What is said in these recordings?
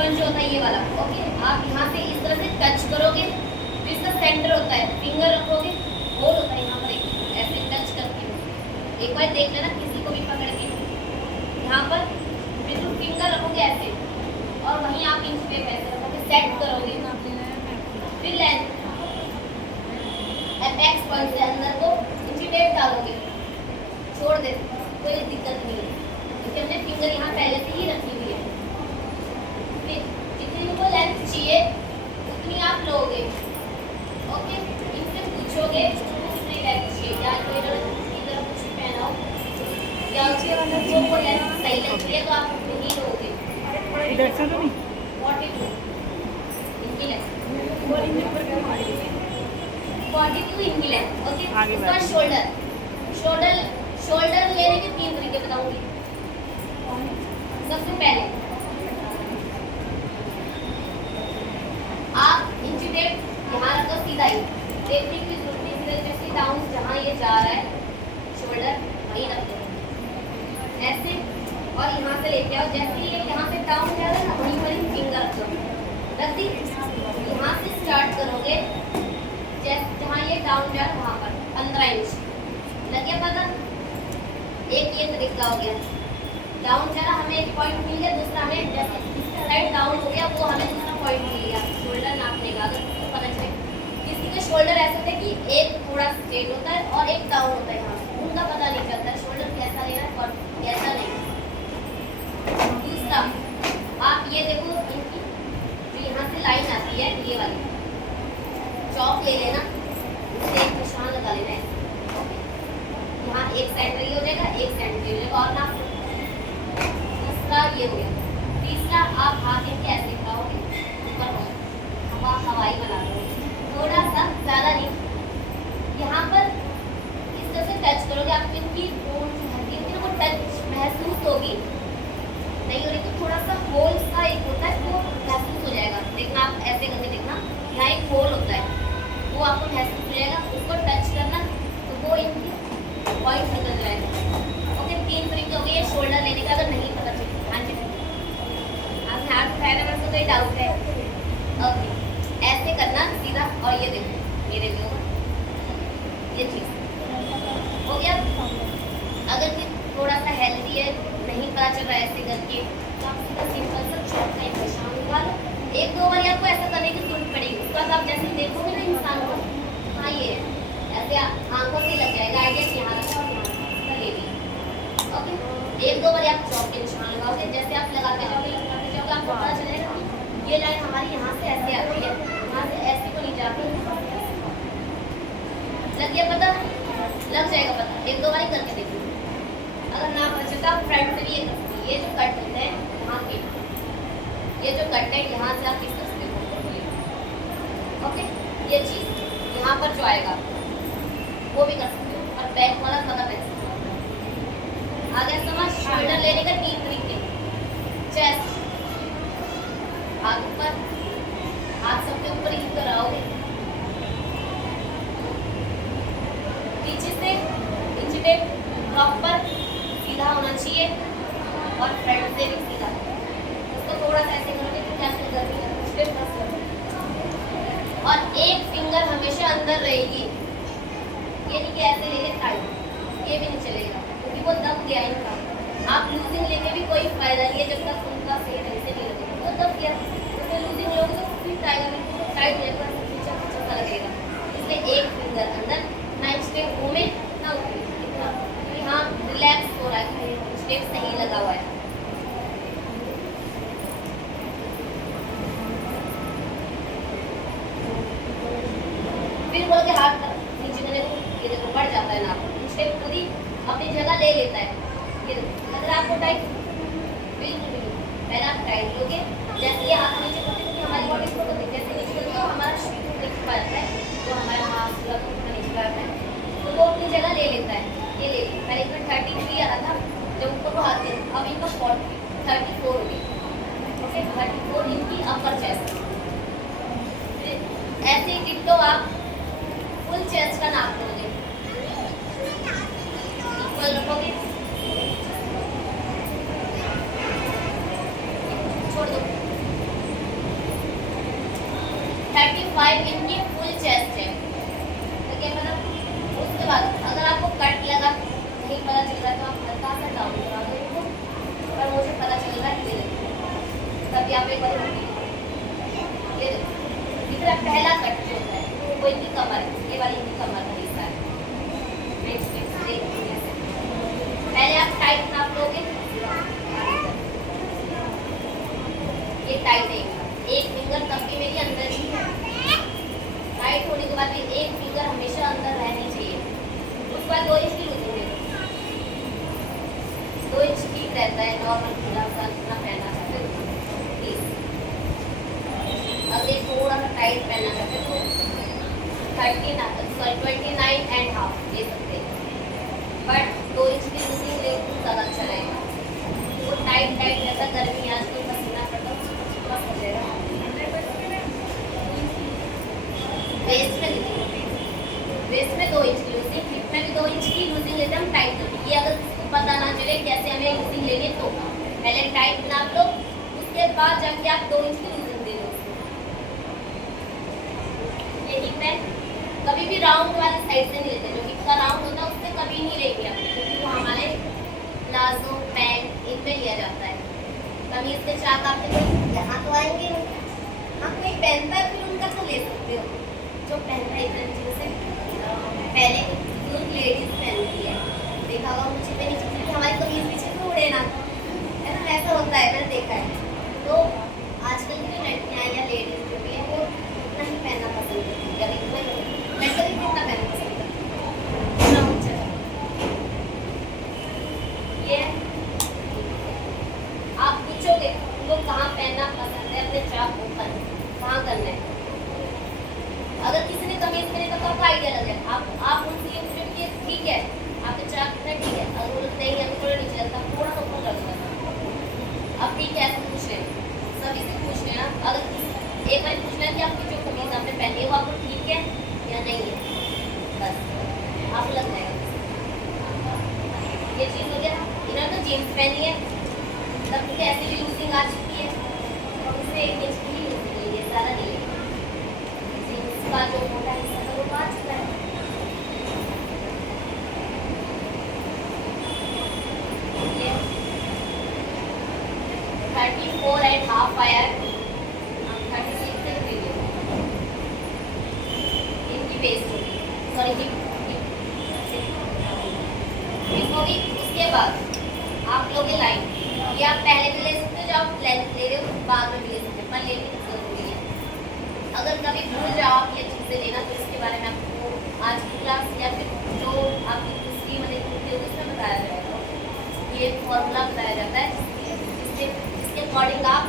पंच होता है ये वाला। ओके, आप यहाँ से इस तरह से टच करोगे तो इसका सेंटर होता है, फिंगर रखोगे, होल होता है यहाँ पर, ऐसे टच करके एक बार देख लेना, किसी को भी पकड़ के यहाँ पर बिल्कुल फिंगर रखोगे ऐसे, और वहीं आप इंच टेप ऐसे रखोगे, सेट करोगे, फिर लेंथ अपेक्स पॉइंट से अंदर को इंच टेप डालोगे, छोड़ दे, कोई दिक्कत नहीं है क्योंकि हमने फिंगर यहाँ पहले से ही रखी हुई है। फिर जितनी को लेंथ चाहिए उतनी आप लोगे। ओके, इनसे पूछोगे कितनी लेंथ चाहिए, या कोई इधर कुछ पहना हो या उसके अंदर जो वो लेंथ सही लग रही है तो आप नहीं लोगे। इधर से तो नहीं 42 इनकी लेंथ, 42 इनकी लेंथ। ओके, उसका शोल्डर शोल्डर लेने के 3 तरीके बताऊंगी। सबसे पहले आप इंच टेप यहाँ रखो सीधा ही, देखने की जरूरत नहीं, सीधा जैसे डाउन जहाँ ये जा रहा है शोल्डर वहीं रख दो ऐसे, और यहाँ से लेके आओ, जैसे ये यहाँ से डाउन जा रहा है ना वहीं पर ही फिंगर रख दो, रख दी। यहाँ से स्टार्ट करोगे, जैसे जहाँ ये डाउन जा रहा है वहाँ पर 15 इंच लग गया पता। एक ये तरीका हो गया, डाउन जा रहा हमें एक पॉइंट मिल गया, दूसरा हमें जैसे इसका साइड डाउन हो गया वो हमें दूसरा पॉइंट मिल गया शोल्डर नापने का। अगर तो पता चले किसी का शोल्डर ऐसा होता है कि एक थोड़ा स्ट्रेट होता है और एक डाउन होता है, यहाँ उनका पता नहीं चलता शोल्डर कैसा लेना है और कैसा नहीं। दूसरा आप ये देखो, इनकी जो यहाँ से लाइन आती है ये वाली, चौक ले लेना, उससे एक निशान लगा लेना है, यहाँ एक सेंटर ये हो जाएगा, एक सेंटर ये हो जाएगा, और नाप दूसरा ये हो गया। तीसरा आप हाथ इनके ऐसे उठाओगे ऊपर को, हवाई बना दो, थोड़ा सा ज़्यादा नहीं, यहाँ पर इस तरह से टच करोगे, आप इनकी बोन जो हड्डी होती है ना वो टच महसूस होगी, नहीं हो रही तो थोड़ा सा होल सा एक होता है वो महसूस हो जाएगा, देखना आप ऐसे करके देखना, यहाँ एक होल होता है वो आपको महसूस हो जाएगा, उसको टच करना तो वो इनकी पॉइंट निकल जाएगा। ओके, 3 तरीके हो गए ये शोल्डर लेने का, अगर नहीं पता चले। हाँ जी, आपने हाथ उठाया ना, मेरे को कोई डाउट है? ओके, ऐसे करना सीधा, और ये देखो मेरे भी होगा ये चीज़ हो गया। अगर कि थोड़ा सा हेल्दी है, नहीं पता चल रहा है ऐसे करके, तो आप सीधा सिंपल सा चौक का एक निशान निकालो, 1-2 बार आपको ऐसा करने की जरूरत पड़ेगी, उसके बाद आप जैसे देखोगे ना इंसान को, हाँ ये ऐसे आंखों से लग जाएगा आइडिया कि यहाँ रखा और यहाँ ले लिया। ओके, 1-2 बार आप चौक के निशान लगाओगे, जैसे आप लगाते जाओगे आपको पता चलेगा कि ये लाइन हमारी यहाँ से ऐसे आती है, यहाँ से ऐसे को नहीं जाती। लग गया पता? लग जाएगा पता, 1-2 बार करके देखिए। अगर ना पता चलता आप फ्रंट से भी ये कर सकते हैं, ये जो कट होते हैं यहाँ के, ये जो कट है यहाँ से आप इस तरह से ओके, ये चीज़ यहाँ पर जो आएगा वो भी कर सकते हो, और बैक वाला ज़्यादा बेस्ट आ गया समझ। शोल्डर लेने का 3 तरीके, चेस्ट हाथ ऊपर, हाथ सबके ऊपर ही कर आओगे, पीछे से इंच टेप प्रॉपर सीधा होना चाहिए, और फ्रंट से भी सीधा, उसको थोड़ा सा ऐसे करोगे तो क्या गर्मी और एक फिंगर हमेशा अंदर रहेगी, ये नहीं कि ऐसे लेके टाइट, ये भी नहीं चलेगा क्योंकि वो दब गया इनका। आप लूजिंग लेके भी कोई फायदा नहीं है जब तक उनका सही ढंग से नहीं लगेगा, वो दब गया, तो लूजिंग लोगे तो फिट आएगा, बिल्कुल टाइट हो जाएगा, पीछा पीछा सा लगेगा। इसलिए एक फिंगर अंदर, ना स्टेप घूमे ना उठे, इतना यहाँ रिलैक्स हो रहा है, स्टेप सही लगा हुआ है। फिर बोल के हाथ नीचे करने को, ये देखो बढ़ जाता है ना, स्टेप खुद ही अपनी जगह ले लेता है। ये देखो अगर आपको टाइट, बिल्कुल बिल्कुल पहले आप टाइट लोगे, जैसे ये हाथ नीचे करते हैं हमारी बॉडी को होती है, जैसे नीचे करते हो हमारा शरीर नीचे पाता है, तो हमारा मांस पूरा नीचे पाता है, तो वो अपनी जगह ले लेता है। ये ले पहले इसमें 33 आ रहा था जब ऊपर को हाथ दे, अब इनका 34 हो गया। ओके, 34 इनकी अपर चेस्ट। ऐसे ही डिट्टो आप फुल चेस्ट का नाप लोगे, इक्वल रखोगे, छोड़ दो 5 इनकी फुल चेस्ट है, ठीक है। मतलब उसके बाद अगर आपको कट लगा नहीं पता चल रहा तो आप हल्का सा डाउन करा दो इनको, पर मुझे पता चल रहा है तब यहाँ पे एक बार ये दिख रहा है पहला कट जो होता है वो इनकी कमर, ये वाली इनकी कमर का हिस्सा है। पहले आप टाइट नाप लोगे, ये टाइट है, एक फिंगर तब भी मेरी अंदर ही है, टाइट होने के बाद भी एक फिंगर हमेशा अंदर रहनी चाहिए। उसके बाद 2 इंच की लूजिंग दे दो, 2 इंच ठीक रहता है नॉर्मल खुला सा जितना पहनना चाहते हो प्लीज। अगर थोड़ा सा टाइट पहनना चाहते हो तो 29 एंड हाफ ले सकते हैं, बट 2 इंच की लूजिंग ले तो ज़्यादा अच्छा रहेगा। वो टाइट टाइट रहता, गर्मी आजकल पसीना पड़ता हो जाएगा। वेस्ट में 2 इंच की लूजिंग, हिप में भी 2 इंच की लूजिंग लेते हम टाइट करके। ये अगर किसी को पता ना चले कैसे हमें लूजिंग लेनी है तो पहले टाइट नाप लो, उसके बाद जाके आप 2 इंच की लूजिंग दे दो। ये हिप है, कभी भी राउंड वाले साइड से नहीं लेते, जो हिप का राउंड होता है उससे कभी नहीं लेंगे आप, क्योंकि वो हमारे प्लाजो पैंट इनमें लिया जाता है। कमीज के चाक आपके यहाँ तो आएंगे नहीं, हाँ कोई पहनता है फिर उनका तो ले सकते हो, जो पहनता है इतनी चीज़ से। पहले जो लेडीज पहनती है देखा होगा मुझे पे नीचे कि हमारी कमीज पीछे तो उड़े ना, है ना, ऐसा होता है, मैंने देखा है। तो आजकल की लड़कियाँ या लेडीज जो भी है वो इतना ही पहनना पसंद करती है, इतना ही लड़के भी कितना पहनना पसंद करती है। ये आप पूछोगे उनको कहाँ पहनना पसंद है, अपने चाक ओपन कहाँ करना है। अगर किसी ने कमीज पहने तो आपका आइडिया लग जाए, आप उनसे ये पूछो कि ठीक है आपके चाक कितना ठीक है, अगर वो नहीं है तो थोड़ा नीचे लगता, थोड़ा सा ऊपर लगता। अब ठीक है ऐसे पूछ रहे हैं, सभी से पूछ लेना। अगर एक बार पूछना कि आपकी जो कमीज आपने पहनी है वो आपको ठीक है या नहीं है, बस आपको लग जाएगा। ये चीज़ हो गया। इन्होंने तो जीन्स पहनी है, तब क्योंकि ऐसी भी लूजिंग आ चुकी है, और उससे 1 इंच की लूजिंग ली है, ज़्यादा नहीं है। जीन्स का जो मोटा हिस्सा था वो आ चुका है। ये 34 एंड हाफ आया, 36 से वीडियो इनकी वेस्ट होगी, सॉरी हिप होगी। उसके बाद आप लोगे लाइन, ये आप पहले भी ले सकते हो, जो आप लेंथ ले रहे हो बाद में भी ले सकते हो, पर लेने की जरूरी है। अगर कभी भूल जाओ आप ये चीज़ें लेना तो इसके बारे में आपको आज की क्लास या फिर जो आपकी दूसरी मतलब होती है उसमें बताया जाएगा। ये फॉर्मूला बताया जाता है जिसके अकॉर्डिंग आप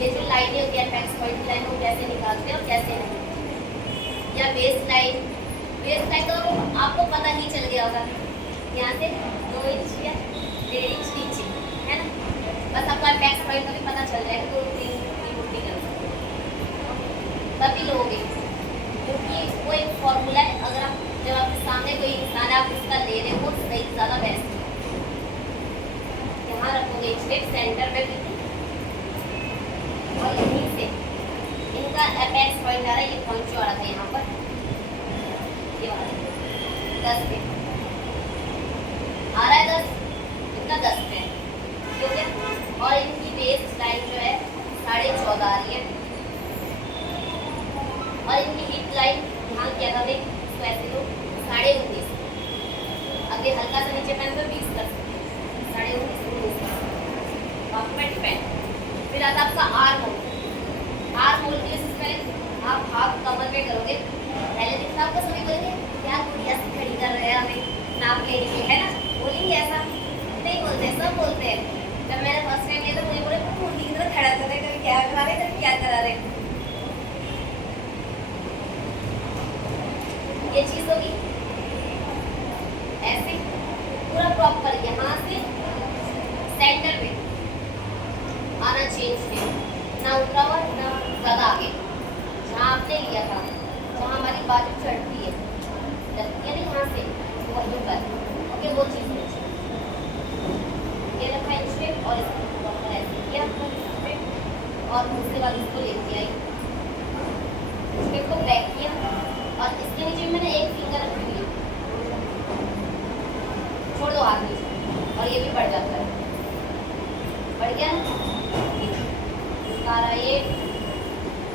ये जो लाइनें होती है अपेक्स पॉइंट लाइन वो कैसे निकालते हैं और कैसे नहीं। या वेस्ट लाइन तो आपको पता ही चल गया होगा, यहाँ से 2 इंच या 1.5 इंच नीचे है ना, बस आपको अपेक्स पॉइंट का भी पता चल जाएगा। तो 3 कर तभी लोगे, क्योंकि वो एक फॉर्मूला है। अगर आप जब आपके सामने कोई इंसान है आप उसका ले रहे हो सही ज़्यादा बेस्ट है। यहाँ रखोगे स्टेप सेंटर में भी, और यहीं से इनका अपेक्स पॉइंट आ रहा है, ये पॉइंट जो आ रहा था यहाँ पर, ये वाला 10 पे आ रहा है, 10 इनका 10 पे है, ठीक है। और इनकी वेस्ट लाइन जो है 14.5 आ रही है, और इनकी हिप लाइन यहाँ क्या था देख, इसको ऐसे लो 19.5, अगर हल्का सा नीचे पहन तो 20 कर सकते हैं, 19.5 आपको पे डिपेंड। फिर आता आपका आर्म होल के लिए आप हाथ कमर पे करोगे। पहले दिन आपको सभी बोलेंगे क्या गुड़िया से खड़ी कर रहे हैं, हमें नाप लेने के, है ना, बोलेंगे ऐसा नहीं बोलते, सब बोलते हैं। जब मैंने फर्स्ट टाइम किया तो मुझे बोले मुर्गी की तरह खड़ा कर रहे, कभी क्या करा रहे, कभी क्या करा रहे। ये चीज होगी ऐसे पूरा प्रॉपर यहाँ से सेंटर में आना, चेंज नहीं, ना उतरा हुआ ना ज़्यादा आगे, जहाँ आपने लिया था, जहाँ हमारी बाजू चढ़ती है लगती है ना यहाँ से वहीं पर, ओके, वो चीज़ होनी चाहिए। ये रखा इंच पे और इसको प्रॉपर ऐसे किया, और उसके बाद इसको लेके आई स्टेप को बैक किया और इसके नीचे भी मैंने एक फिंगर रख दी, छोड़ दो हाथ नीचे और ये भी बढ़ जाता है, बढ़ गया ना, ये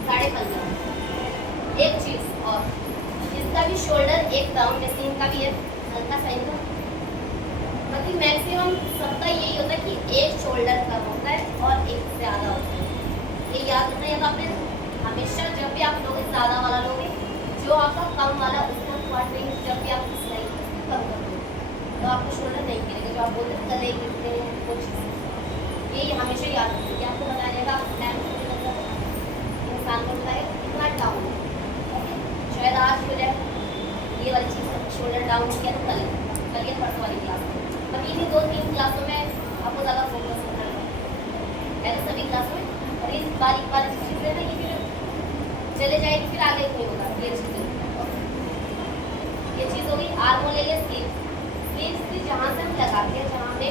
15.5। एक चीज और, इसका भी शोल्डर एक डाउन, जैसे इनका भी है हल्का सा इनका, बाकी मैक्सिमम सबका यही होता है कि एक शोल्डर कम होता है और एक ज़्यादा होता है। ये याद रखना है आपने हमेशा, जब भी आप लोगे ज़्यादा वाला लोगे, जो आपका कम वाला उसका पार्ट नहीं, जब भी आप सिलाई कम करोगे तो आपको शोल्डर नहीं गिरेगा, जो आप बोलते हैं गले गिरते हैं वो चीज़, ये हमेशा याद रखिए। आपको बताया जाएगा इंसान को बताए इतना डाउन, ओके, शायद आज हो जाए ये वाली चीज़, शोल्डर डाउन किया तो कल या परसों वाली क्लास में, बाकी इन्हीं 2-3 क्लासों में आपको ज़्यादा फोकस करना है, ऐसे सभी क्लासों में। और ये बारीक बारीक चीज़ें ना, ये फिर चले जाएगी, फिर आगे नहीं होगा ये चीज़ें। ये चीज़ होगी आर्म ले लिया, स्लीव भी जहाँ से हम लगाते हैं, जहाँ हमने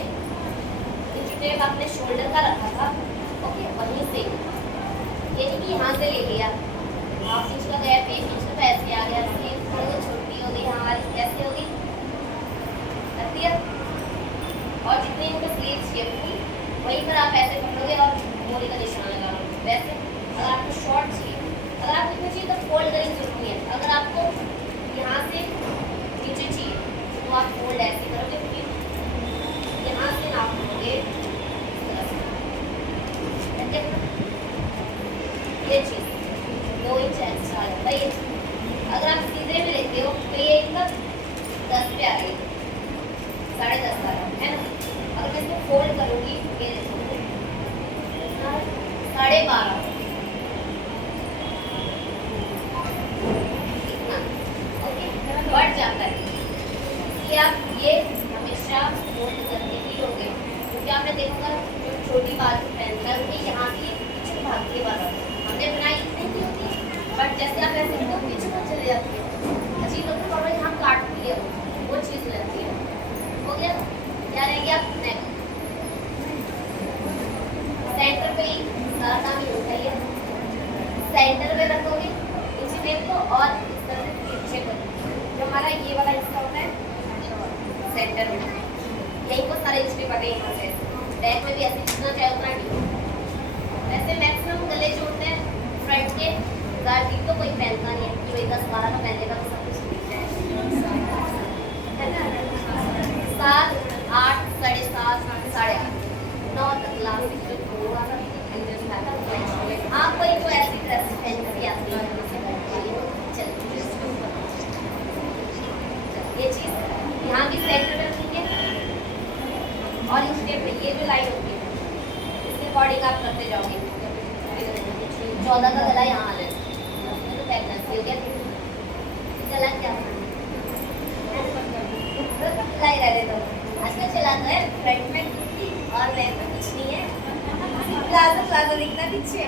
टेप अपने शोल्डर का रखा था, ओके, वहीं से ये नहीं कि यहाँ से ले लिया, हाफ इंच का गैप, 1 इंच का ऐसे आ गया, स्लीव थोड़ी छोटी हो गई हमारी, ऐसे हो गई, और जितनी इनको स्लीव चाहिए वहीं पर आप ऐसे पकड़ोगे और मोरी का निशान लगाओगे। वैसे अगर आपको शॉर्ट चाहिए, अगर आपको इतना चाहिए तो फोल्ड करने की जरूरत नहीं है, अगर आपको यहाँ से नीचे चाहिए तो आप फोल्ड ऐसे करोगे, फिर यहाँ से नाप लोगे ये चीज़ 2 इंच एक्स्ट्रा आ जाता है। ये अगर आप सीधे में लेते हो तो ये इनका 10 पे आ गई, 10.5 आ रहा है ना। अगर मैं इसको फोल्ड करूँगी ये 12.5 इतना, ओके, बढ़ जाता है, इसलिए आप ये हमेशा फोल्ड करके ही लोगे, क्योंकि आपने देखा जो छोटी बाजू पहनता है उनके यहाँ की पीछे भागती है बाजू, हमने बनाई इतनी की होती है, बट जैसे आप ऐसे तो पीछे तक चले जाती है, अजीब लगता है, थोड़ा यहाँ काटती है वो चीज़ रहती है। हो गया, क्या रह गया, नेक, सेंटर पे ही सारा काम ही होता है, सेंटर पे रखोगे इसी टेप को और इस तरह से पीछे को, जो हमारा ये वाला हिस्सा होता है सेंटर में, यही को सारे हिस्से पड़े यहाँ से, बैक में भी ऐसे जितना चाहे उतना ठीक। वैसे मैक्सिमम गले जो होते हैं फ्रंट के गार्ड तो कोई पहनता नहीं है, जो 10-12 का पहन लेगा तो सब कुछ ठीक है ना। 7, 8, 7.5, 8.5, 9 तक लास्ट जो होगा हाँ, कोई जो ऐसी ड्रेस पहनती आती है ये चीज़ यहाँ की सेंटर में रखेंगे और इस स्टेप में ये जो लाइन होती है इसके अकॉर्डिंग आप करते जाओगे। 14 का गला यहाँ आ जाए तो पहनना हो गया, गला क्या लाई रहने दो, आजकल चलाता है फ्रंट में और बैक में कुछ नहीं है, प्लाजो दिखना पीछे।